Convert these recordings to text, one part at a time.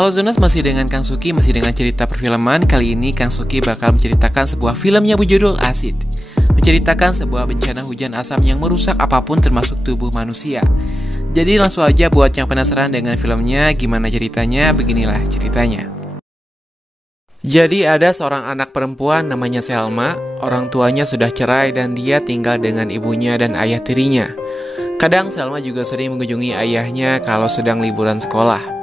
Halo Zonas, masih dengan Kang Suki, masih dengan cerita perfilman. Kali ini Kang Suki bakal menceritakan sebuah filmnya berjudul Acid. Menceritakan sebuah bencana hujan asam yang merusak apapun termasuk tubuh manusia. Jadi langsung aja buat yang penasaran dengan filmnya, gimana ceritanya, beginilah ceritanya. Jadi ada seorang anak perempuan namanya Selma. Orang tuanya sudah cerai dan dia tinggal dengan ibunya dan ayah tirinya. Kadang Selma juga sering mengunjungi ayahnya kalau sedang liburan sekolah.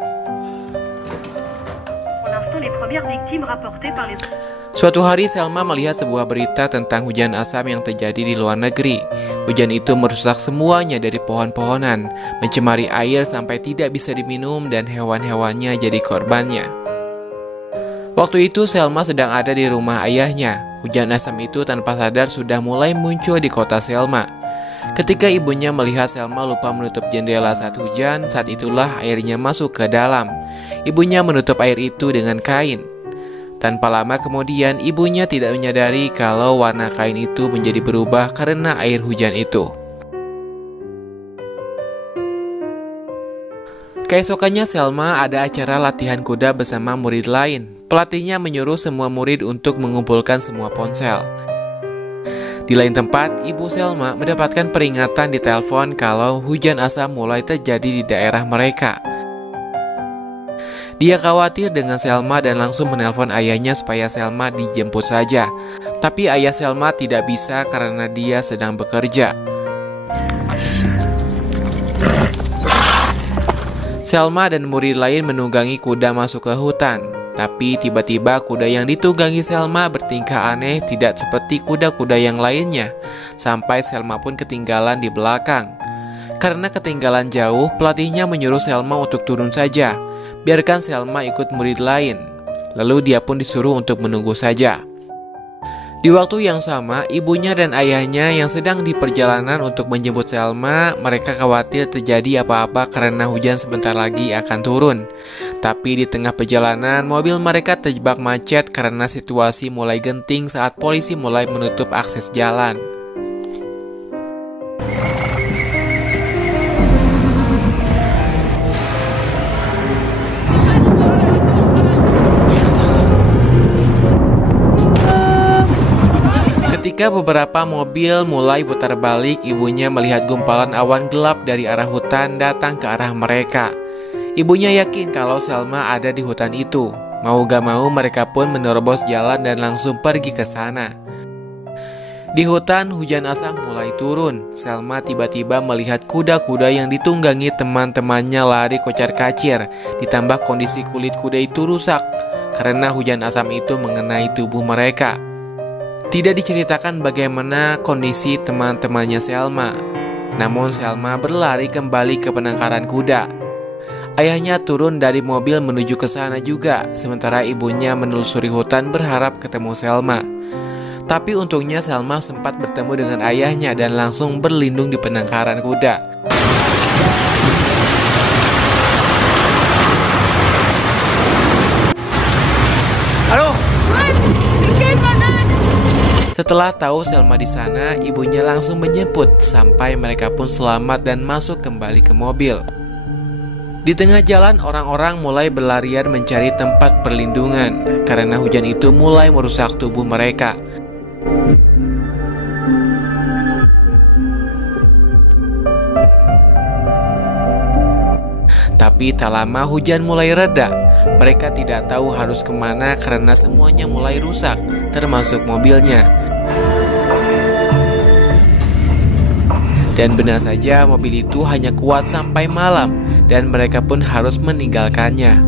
Suatu hari Selma melihat sebuah berita tentang hujan asam yang terjadi di luar negeri. Hujan itu merusak semuanya dari pohon-pohonan, mencemari air sampai tidak bisa diminum dan hewan-hewannya jadi korbannya. Waktu itu Selma sedang ada di rumah ayahnya. Hujan asam itu tanpa sadar sudah mulai muncul di kota Selma. Ketika ibunya melihat Selma lupa menutup jendela saat hujan, saat itulah airnya masuk ke dalam. Ibunya menutup air itu dengan kain. Tanpa lama kemudian, ibunya tidak menyadari kalau warna kain itu menjadi berubah karena air hujan itu. Keesokannya Selma ada acara latihan kuda bersama murid lain. Pelatihnya menyuruh semua murid untuk mengumpulkan semua ponsel. Di lain tempat, ibu Selma mendapatkan peringatan di telepon kalau hujan asam mulai terjadi di daerah mereka. Dia khawatir dengan Selma dan langsung menelpon ayahnya supaya Selma dijemput saja. Tapi ayah Selma tidak bisa karena dia sedang bekerja. Selma dan murid lain menunggangi kuda masuk ke hutan. Tapi tiba-tiba kuda yang ditunggangi Selma bertingkah aneh, tidak seperti kuda-kuda yang lainnya. Sampai Selma pun ketinggalan di belakang. Karena ketinggalan jauh, pelatihnya menyuruh Selma untuk turun saja. Biarkan Selma ikut murid lain. Lalu dia pun disuruh untuk menunggu saja. Di waktu yang sama, ibunya dan ayahnya yang sedang di perjalanan untuk menjemput Selma, mereka khawatir terjadi apa-apa karena hujan sebentar lagi akan turun. Tapi di tengah perjalanan, mobil mereka terjebak macet karena situasi mulai genting saat polisi mulai menutup akses jalan. Ketika beberapa mobil mulai putar balik, ibunya melihat gumpalan awan gelap dari arah hutan datang ke arah mereka. Ibunya yakin kalau Selma ada di hutan itu. Mau gak mau mereka pun menerobos jalan dan langsung pergi ke sana. Di hutan, hujan asam mulai turun. Selma tiba-tiba melihat kuda-kuda yang ditunggangi teman-temannya lari kocar-kacir. Ditambah kondisi kulit kuda itu rusak karena hujan asam itu mengenai tubuh mereka. Tidak diceritakan bagaimana kondisi teman-temannya Selma. Namun Selma berlari kembali ke penangkaran kuda. Ayahnya turun dari mobil menuju ke sana juga, sementara ibunya menelusuri hutan berharap ketemu Selma. Tapi untungnya Selma sempat bertemu dengan ayahnya dan langsung berlindung di penangkaran kuda. Setelah tahu Selma di sana, ibunya langsung menjemput sampai mereka pun selamat dan masuk kembali ke mobil. Di tengah jalan, orang-orang mulai berlarian mencari tempat perlindungan karena hujan itu mulai merusak tubuh mereka. Tapi tak lama hujan mulai reda. Mereka tidak tahu harus kemana karena semuanya mulai rusak, termasuk mobilnya. Dan benar saja mobil itu hanya kuat sampai malam dan mereka pun harus meninggalkannya.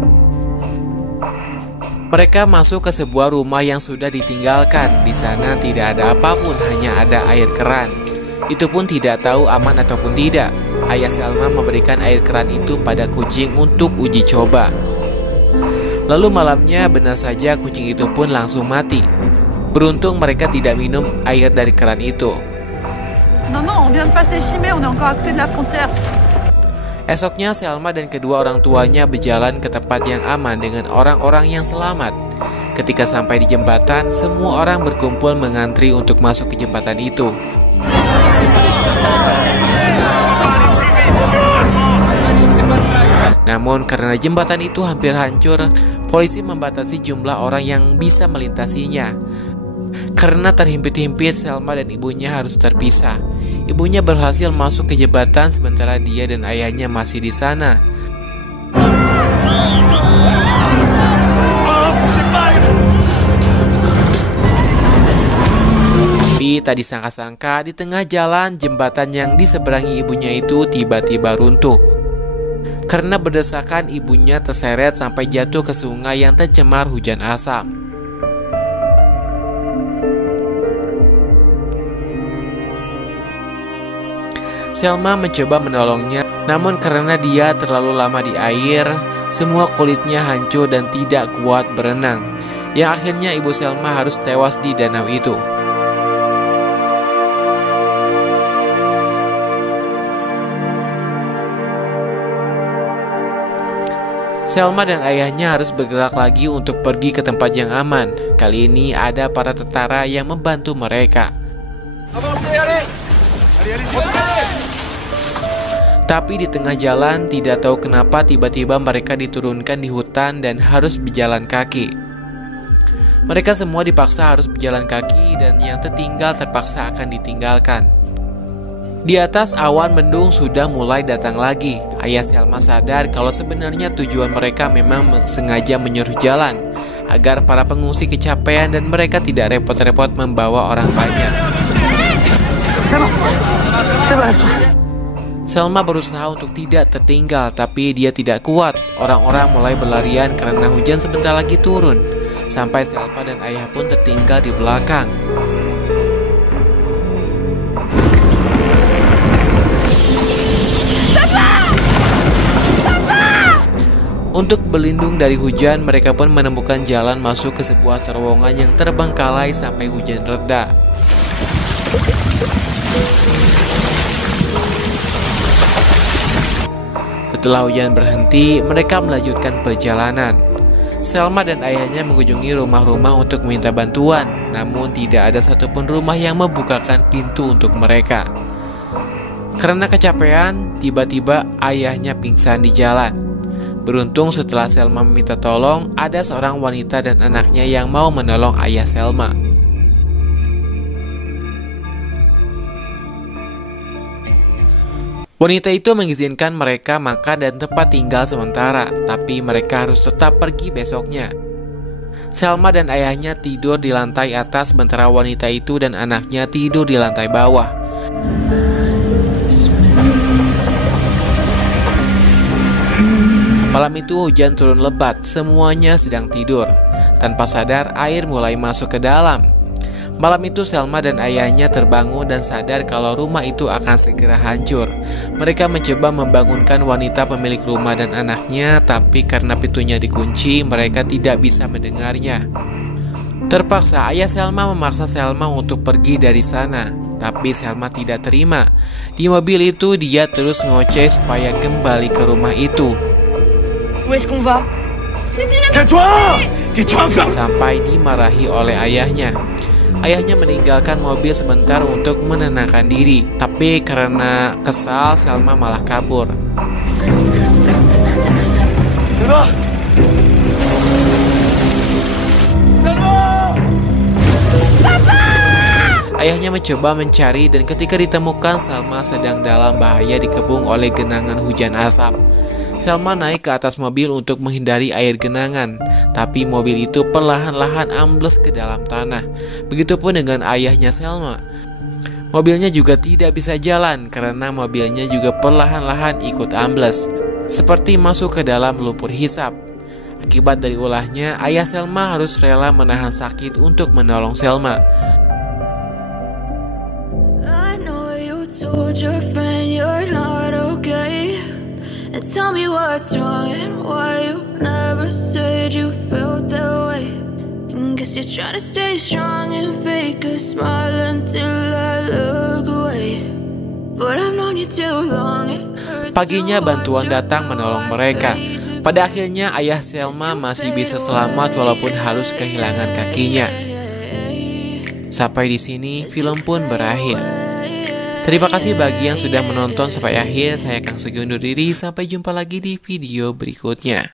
Mereka masuk ke sebuah rumah yang sudah ditinggalkan. Di sana tidak ada apapun, hanya ada air keran. Itu pun tidak tahu aman ataupun tidak. Ayah Selma memberikan air keran itu pada kucing untuk uji coba. Lalu malamnya benar saja kucing itu pun langsung mati. Beruntung mereka tidak minum air dari keran itu. Esoknya Selma dan kedua orang tuanya berjalan ke tempat yang aman dengan orang-orang yang selamat. Ketika sampai di jembatan, semua orang berkumpul mengantri untuk masuk ke jembatan itu. Namun karena jembatan itu hampir hancur, polisi membatasi jumlah orang yang bisa melintasinya. Karena terhimpit-himpit, Selma dan ibunya harus terpisah. Ibunya berhasil masuk ke jembatan sementara dia dan ayahnya masih di sana. Tapi tak disangka-sangka, di tengah jalan jembatan yang diseberangi ibunya itu tiba-tiba runtuh. Karena berdesakan, ibunya terseret sampai jatuh ke sungai yang tercemar hujan asam. Selma mencoba menolongnya, namun karena dia terlalu lama di air, semua kulitnya hancur dan tidak kuat berenang. Yang akhirnya ibu Selma harus tewas di danau itu. Selma dan ayahnya harus bergerak lagi untuk pergi ke tempat yang aman. Kali ini ada para tentara yang membantu mereka. Tapi di tengah jalan, tidak tahu kenapa tiba-tiba mereka diturunkan di hutan dan harus berjalan kaki. Mereka semua dipaksa harus berjalan kaki dan yang tertinggal terpaksa akan ditinggalkan. Di atas, awan mendung sudah mulai datang lagi. Ayah Selma sadar kalau sebenarnya tujuan mereka memang sengaja menyuruh jalan agar para pengungsi kecapean dan mereka tidak repot-repot membawa orang banyak. Selma berusaha untuk tidak tertinggal, tapi dia tidak kuat. Orang-orang mulai berlarian karena hujan sebentar lagi turun. Sampai Selma dan ayah pun tertinggal di belakang. Untuk berlindung dari hujan, mereka pun menemukan jalan masuk ke sebuah terowongan yang terbengkalai sampai hujan reda. Setelah hujan berhenti, mereka melanjutkan perjalanan. Selma dan ayahnya mengunjungi rumah-rumah untuk meminta bantuan, namun tidak ada satupun rumah yang membukakan pintu untuk mereka. Karena kecapean, tiba-tiba ayahnya pingsan di jalan. Beruntung setelah Selma meminta tolong, ada seorang wanita dan anaknya yang mau menolong ayah Selma. Wanita itu mengizinkan mereka makan dan tempat tinggal sementara, tapi mereka harus tetap pergi besoknya. Selma dan ayahnya tidur di lantai atas, sementara wanita itu dan anaknya tidur di lantai bawah. Malam itu hujan turun lebat, semuanya sedang tidur. Tanpa sadar, air mulai masuk ke dalam. Malam itu Selma dan ayahnya terbangun dan sadar kalau rumah itu akan segera hancur. Mereka mencoba membangunkan wanita pemilik rumah dan anaknya, tapi karena pintunya dikunci, mereka tidak bisa mendengarnya. Terpaksa ayah Selma memaksa Selma untuk pergi dari sana, tapi Selma tidak terima. Di mobil itu dia terus ngoceh supaya kembali ke rumah itu. Sampai dimarahi oleh ayahnya. Ayahnya meninggalkan mobil sebentar untuk menenangkan diri, tapi karena kesal Selma malah kabur. Ayahnya mencoba mencari dan ketika ditemukan Selma sedang dalam bahaya dikepung oleh genangan hujan asap. Selma naik ke atas mobil untuk menghindari air genangan, tapi mobil itu perlahan-lahan ambles ke dalam tanah. Begitupun dengan ayahnya Selma. Mobilnya juga tidak bisa jalan karena mobilnya juga perlahan-lahan ikut ambles, seperti masuk ke dalam lumpur hisap. Akibat dari ulahnya, ayah Selma harus rela menahan sakit untuk menolong Selma. I know you told your friend you're not okay. And tell me what's wrong and why you never said you felt that way. And guess you're trying to stay strong and fake a smile until I look away. But I've known you too long. Paginya bantuan datang menolong mereka. Pada akhirnya ayah Selma masih bisa selamat walaupun harus kehilangan kakinya. Sampai di sini film pun berakhir. Terima kasih bagi yang sudah menonton sampai akhir. Saya Kang Sugi undur diri. Sampai jumpa lagi di video berikutnya.